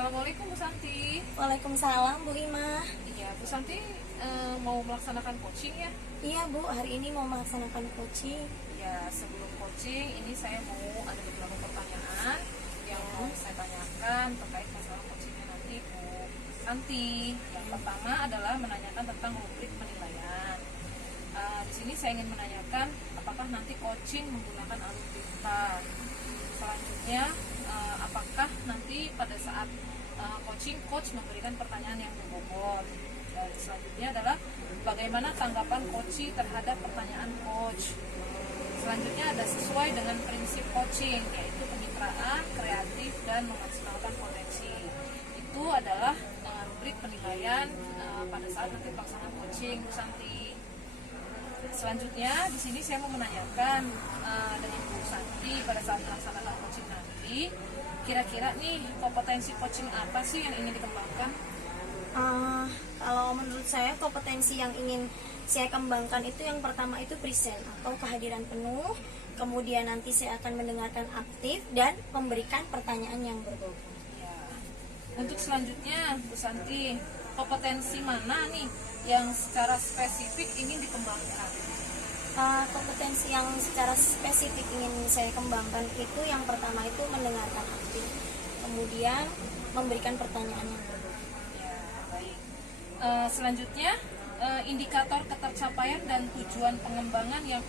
Assalamualaikum Bu Santi. Waalaikumsalam Bu Ima. Iya, Bu Santi mau melaksanakan coaching ya? Iya Bu, hari ini mau melaksanakan coaching. Ya, sebelum coaching ini saya mau ada beberapa pertanyaan yang mau saya tanyakan terkait masalah coachingnya nanti Bu Santi. Yang pertama adalah menanyakan tentang rubrik penilaian. Di sini saya ingin menanyakan apakah nanti coaching menggunakan alutsista. Selanjutnya, apakah nanti pada saat coaching coach memberikan pertanyaan yang berbobot. Dan selanjutnya adalah bagaimana tanggapan coach terhadap pertanyaan coach. Selanjutnya ada sesuai dengan prinsip coaching, yaitu kemitraan, kreatif, dan memaksimalkan potensi. Itu adalah rubrik penilaian pada saat nanti pelaksanaan coaching Bu Santi. Selanjutnya di sini saya mau menanyakan dengan Bu Santi pada saat melaksanakan coaching nanti, kira-kira nih kompetensi coaching apa sih yang ingin dikembangkan? Kalau menurut saya kompetensi yang ingin saya kembangkan itu yang pertama itu present atau kehadiran penuh. Kemudian nanti saya akan mendengarkan aktif dan memberikan pertanyaan yang berbobot. Ya. Untuk selanjutnya Bu Santi, kompetensi mana nih yang secara spesifik ingin dikembangkan? Kompetensi yang secara spesifik ingin saya kembangkan itu yang pertama itu mendengarkan aktif, kemudian memberikan pertanyaan yang berbobot. Ya, baik. Selanjutnya indikator ketercapaian dan tujuan pengembangan yang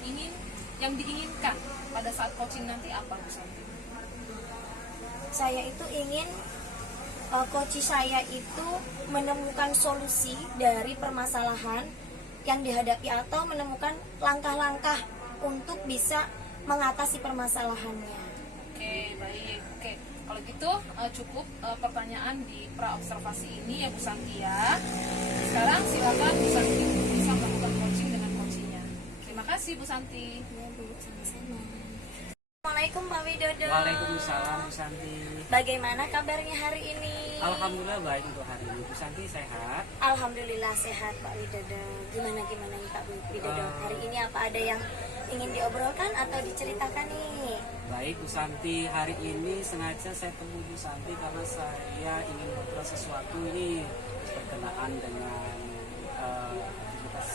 diinginkan pada saat coaching nanti apa Bu Santi? Saya itu ingin coach saya itu menemukan solusi dari permasalahan yang dihadapi atau menemukan langkah-langkah untuk bisa mengatasi permasalahannya. Oke, baik. Oke, kalau gitu cukup pertanyaan di pra-observasi ini ya Bu Santi ya. Sekarang silakan Bu Santi bisa melakukan coaching dengan coachingnya. Terima kasih Bu Santi. Ya Bu, sama-sama. Assalamualaikum Pak Widodo. Waalaikumsalam Bu Santi. Bagaimana kabarnya hari ini? Alhamdulillah baik untuk hari ini. Bu Santi sehat? Alhamdulillah sehat Pak Widodo. Gimana nih Pak Widodo? Hari ini apa ada yang ingin diobrolkan atau diceritakan nih? Baik Bu Santi, hari ini sengaja saya temui Bu Santi karena saya ingin ngobrol sesuatu ini berkenaan dengan aktivitas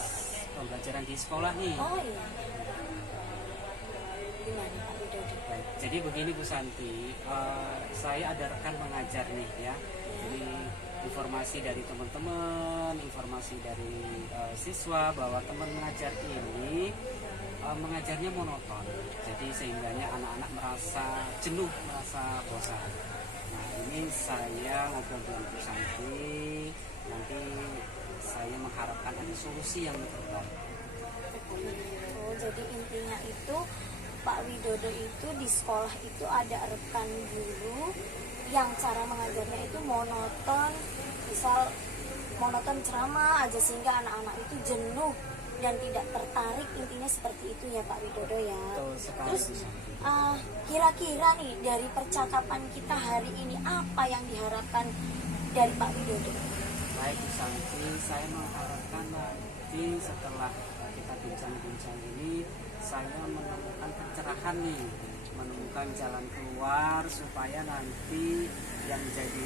pembelajaran di sekolah nih. Oh iya. Gimana Pak Widodo? Baik, jadi begini Bu Santi, saya ada rekan mengajar nih ya. Jadi informasi dari teman-teman, informasi dari siswa bahwa teman mengajar ini mengajarnya monoton. Jadi sehingganya anak-anak merasa jenuh, merasa bosan. Nah ini saya ngobrol dengan Bu Santi, nanti saya mengharapkan ada solusi yang terbaik. Oh, jadi intinya itu Pak Widodo itu di sekolah itu ada rekan guru yang cara mengajarnya itu monoton, misal monoton ceramah aja sehingga anak-anak itu jenuh dan tidak tertarik, intinya seperti itu ya Pak Widodo ya. Betul sekali, Terus Bu Santi. kira-kira nih dari percakapan kita hari ini apa yang diharapkan dari Pak Widodo? Baik Bu Santi, saya mengharapkan nanti setelah kita bincang-bincang ini saya menemukan pencerahan nih, menemukan jalan keluar supaya nanti yang menjadi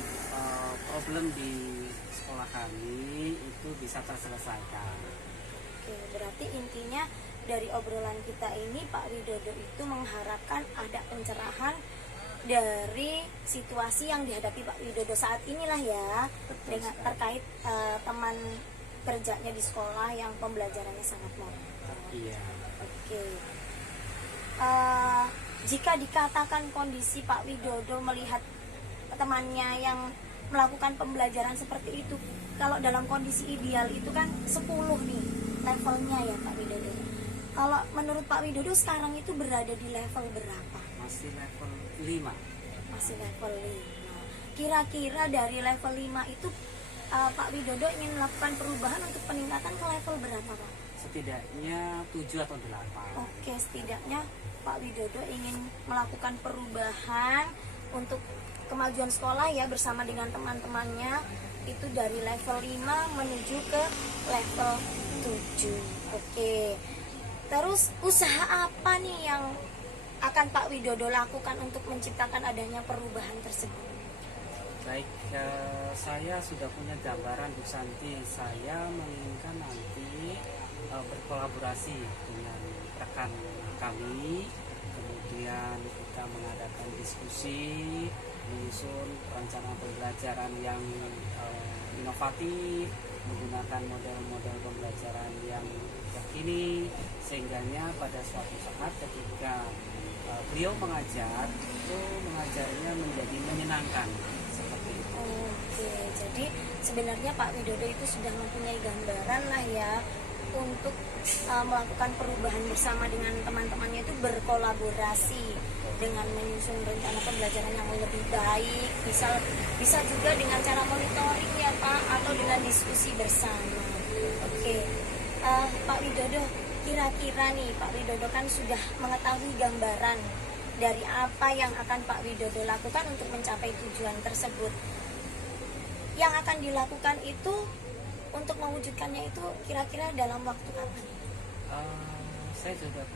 problem di sekolah kami itu bisa terselesaikan. Oke, berarti intinya dari obrolan kita ini Pak Widodo itu mengharapkan ada pencerahan dari situasi yang dihadapi Pak Widodo saat inilah ya. Betul dengan sekali. terkait teman kerjanya di sekolah yang pembelajarannya sangat monoton. Iya. Oke. Jika dikatakan kondisi Pak Widodo melihat temannya yang melakukan pembelajaran seperti itu, kalau dalam kondisi ideal itu kan 10 nih levelnya ya Pak Widodo. Kalau menurut Pak Widodo sekarang itu berada di level berapa? Masih level 5. Masih level 5. Kira-kira dari level 5 itu Pak Widodo ingin melakukan perubahan untuk peningkatan ke level berapa Pak? Setidaknya 7 atau 8. Oke, setidaknya Pak Widodo ingin melakukan perubahan untuk kemajuan sekolah ya bersama dengan teman-temannya itu dari level 5 menuju ke level 7. Oke. Terus usaha apa nih yang akan Pak Widodo lakukan untuk menciptakan adanya perubahan tersebut? Baik, saya sudah punya gambaran Bu Santi. Saya menginginkan nanti berkolaborasi dengan rekan kami, kemudian kita mengadakan diskusi, menyusun rencana pembelajaran yang inovatif, menggunakan model-model pembelajaran yang terkini, sehingganya pada suatu saat ketika beliau mengajar, itu mengajarnya menjadi menyenangkan seperti itu. Oke, jadi sebenarnya Pak Widodo itu sudah mempunyai gambaran lah ya untuk melakukan perubahan bersama dengan teman-temannya, itu berkolaborasi dengan menyusun rencana pembelajaran yang lebih baik, bisa juga dengan cara monitoring ya Pak, atau dengan diskusi bersama. Oke, Pak Widodo, kira-kira nih Pak Widodo kan sudah mengetahui gambaran dari apa yang akan Pak Widodo lakukan untuk mencapai tujuan tersebut. Yang akan dilakukan itu untuk mewujudkannya itu kira-kira dalam waktu kapan? Saya sudah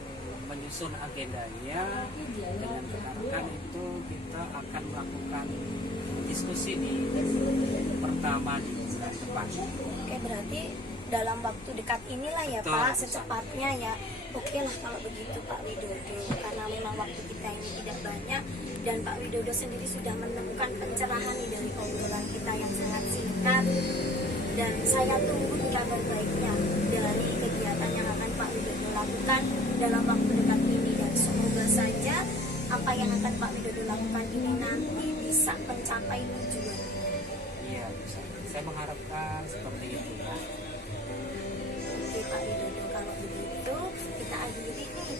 menyusun agendanya dengan rekan-rekan, itu kita akan melakukan diskusi di pertama di bulan depan. Oke, berarti dalam waktu dekat inilah ya Betul, Pak, Bu secepatnya ya. Oke lah kalau begitu Pak Widodo, karena memang waktu kita ini tidak banyak dan Pak Widodo sendiri sudah menemukan pencerahan nih dari obrolan kita yang sangat singkat, dan saya tunggu kabar baiknya dari kegiatan yang akan Pak Widodo lakukan dalam waktu dekat ini, dan semoga saja apa yang akan Pak Widodo lakukan ini nanti bisa mencapai tujuan. Iya, saya mengharapkan seperti itu ya. Oke Pak Widodo, kalau begitu kita akhiri nih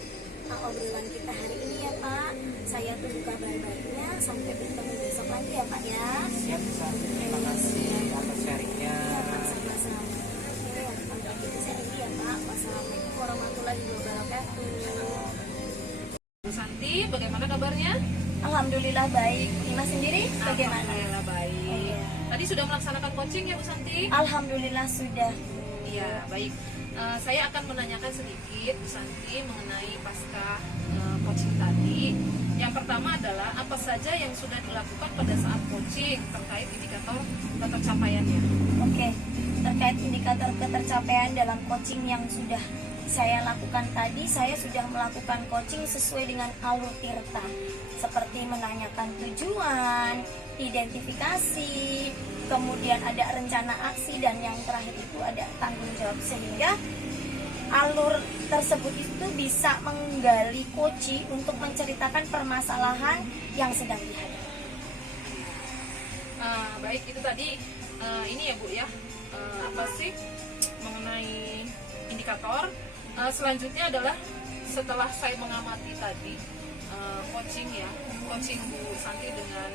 obrolan kita hari ini ya Pak. Saya tunggu kabar baiknya, sampai bertemu besok lagi ya Pak ya. Siap, terima kasih atas sharingnya. Ya Pak, sama-sama. Oke, kalau begitu saya ini ya Pak. Wassalamualaikum warahmatullahi wabarakatuh. Bu Santi, bagaimana kabarnya? Alhamdulillah baik. Ima sendiri bagaimana? Alhamdulillah baik. Iya. Tadi sudah melaksanakan coaching ya Bu Santi? Alhamdulillah sudah. Iya, baik. Saya akan menanyakan sedikit Bu Santi mengenai pasca coaching tadi. Yang pertama adalah apa saja yang sudah dilakukan pada saat coaching terkait indikator ketercapaiannya. Oke, terkait indikator ketercapaian dalam coaching yang sudah saya lakukan tadi, saya sudah melakukan coaching sesuai dengan alur tirta, seperti menanyakan tujuan, identifikasi, kemudian ada rencana aksi, dan yang terakhir itu ada tanggung jawab, sehingga alur tersebut itu bisa menggali coaching untuk menceritakan permasalahan yang sedang dihadapi. Baik, itu tadi ini ya Bu ya, apa sih mengenai indikator. Selanjutnya adalah setelah saya mengamati tadi coaching Bu Santi dengan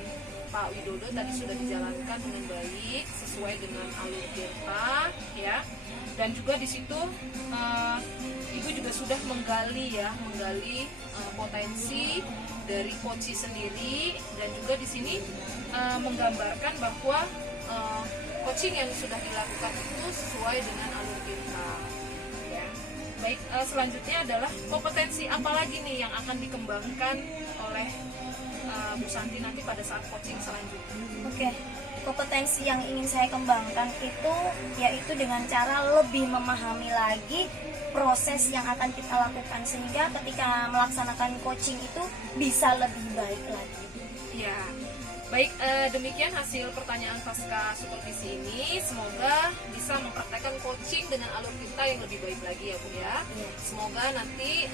Pak Widodo tadi sudah dijalankan dengan baik sesuai dengan alur tirta ya, dan juga di situ Ibu juga sudah menggali potensi dari coaching sendiri, dan juga di sini menggambarkan bahwa coaching yang sudah dilakukan itu sesuai dengan alur tirta ya. Baik, selanjutnya adalah kompetensi apa lagi nih yang akan dikembangkan oleh Bu Santi nanti pada saat coaching selanjutnya? Oke, kompetensi yang ingin saya kembangkan itu yaitu dengan cara lebih memahami lagi proses yang akan kita lakukan, sehingga ketika melaksanakan coaching itu bisa lebih baik lagi. Ya, baik, demikian hasil pertanyaan pasca supervisi ini. Semoga bisa mempraktekkan coaching dengan alur kita yang lebih baik lagi ya Bu ya. Semoga nanti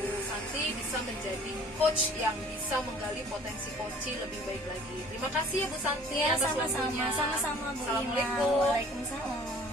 Bu Santi bisa menjadi coach yang bisa menggali potensi coaching lebih baik lagi. Terima kasih ya Bu Santi Ya, atas sama-sama, waktunya. sama-sama Bu Ima. Assalamualaikum. Waalaikumsalam.